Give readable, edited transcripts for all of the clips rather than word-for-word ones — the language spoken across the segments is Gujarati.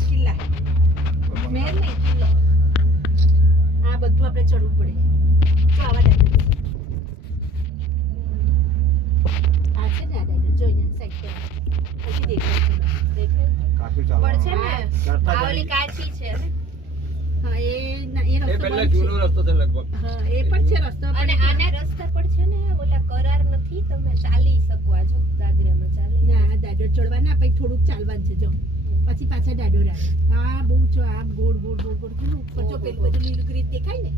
કિલ્લા મેર નહીં કિલ્લો આ બધું આપણે ચડવું પડે જો આવા દાદર આ છે ને આ દાદર જો અહીંયા સાઈડ પર પછી દેખાય કાચું ચાલવાનું પણ છે ને ચડતા આ ઓલી કાચી છે ને હા એ એ રસ્તો પહેલા બંધ જૂનો છે રસ્તો છે લગભગ. હા એ પણ છે રસ્તો પણ અને આના રસ્તા પર છે ને ઓલા કરાર નથી તમે ચાલી શકો આ જો દાદરામાં ચાલી ના આ દાદર ચડવા ના પછી થોડુંક ચાલવાનું છે જો પછી પાછા દાડોર આવે આ બહુ જો આ ગોળ ગોળ ગોળ ગોળ પેલું ઉપર જો પેલું બધું લીલું ગ્રીન દેખાય ને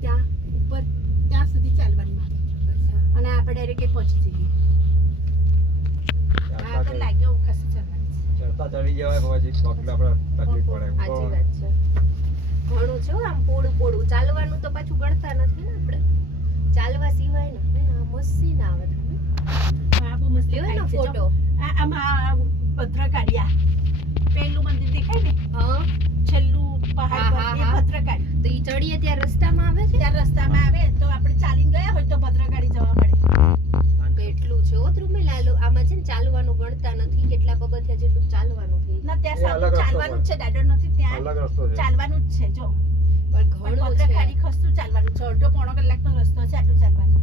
ત્યાં ઉપર ત્યાં સુધી ચાલવાનું આવે અને આપણે ડાયરેક્ટ એ પહોંચી જઈએ આ તો લાગ્યો ખાસું ચાલવાનું છે ચડતા ચડી જવાય પછી પગને આપણે તકલીફ પડે. સાચી વાત છે ઘણું છે હો, આમ પોડું પોડું ચાલવાનું તો પાછું ગણતા નથી ને આપણે ચાલવા સિવાય ને આ મસ્તી ના આવે તમે આ બહુ મસ્ત લેવો ને દેખાય છે જો. ફોટો આમાં ભદ્રકાળિયા પેલું મંદિર દેખાય ને હા છેલ્લું પહાડ પર હા, એ હા. ભદ્રકાળી તો ઈ ચડીએ ત્યાં રસ્તામાં આવે છે ત્યાં રસ્તામાં આવે તો આપણે ચાલીને ગયા હોય તો ભદ્રકાળી જવા મળે કેટલું છે ઓ ધ્રુમેલાલુ આમાં છે ને ચાલવાનું ગણતા નથી કેટલા પગથિયા જેટલું ચાલવાનું થઈ ના ત્યાં એ સામે અલગ રસ્તો ચાલવાનું જ છે દાદર નથી ત્યાં અલગ રસ્તો છે ચાલવાનું જ છે જો પણ પણ ઘણું છે ભદ્રકાળી ખસતું ચાલવાનું છે અડધો પોણો કલાકનો રસ્તો છે આટલું ચાલવાનું